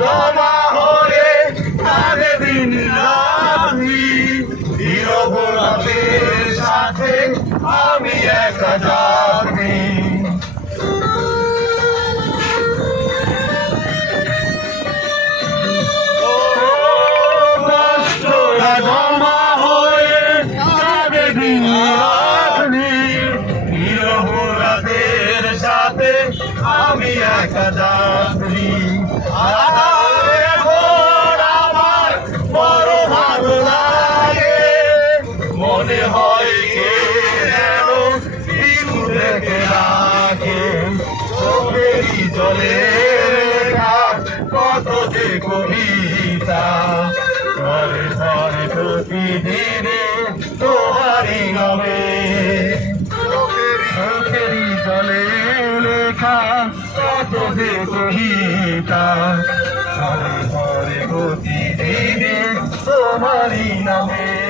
জমা হয়ে কাঁদে দিন রাত্রি, নিরপরাধের সাথে আমি একা যাত্রী। আমি একা যাত্রী, এখন আমার বড় ভালো লাগে, মনে হয় কে যেন পিছু থেকে ডাকে, চোখেরই জলে লেখা কত যে কবিতা, ঝরে ঝরে প্রতিদিনে তোমারই নামে, চোখেরই জলে লেখা কত যে কবিতা, ঝরে ঝরে প্রতিদিনে তোমারই নামে।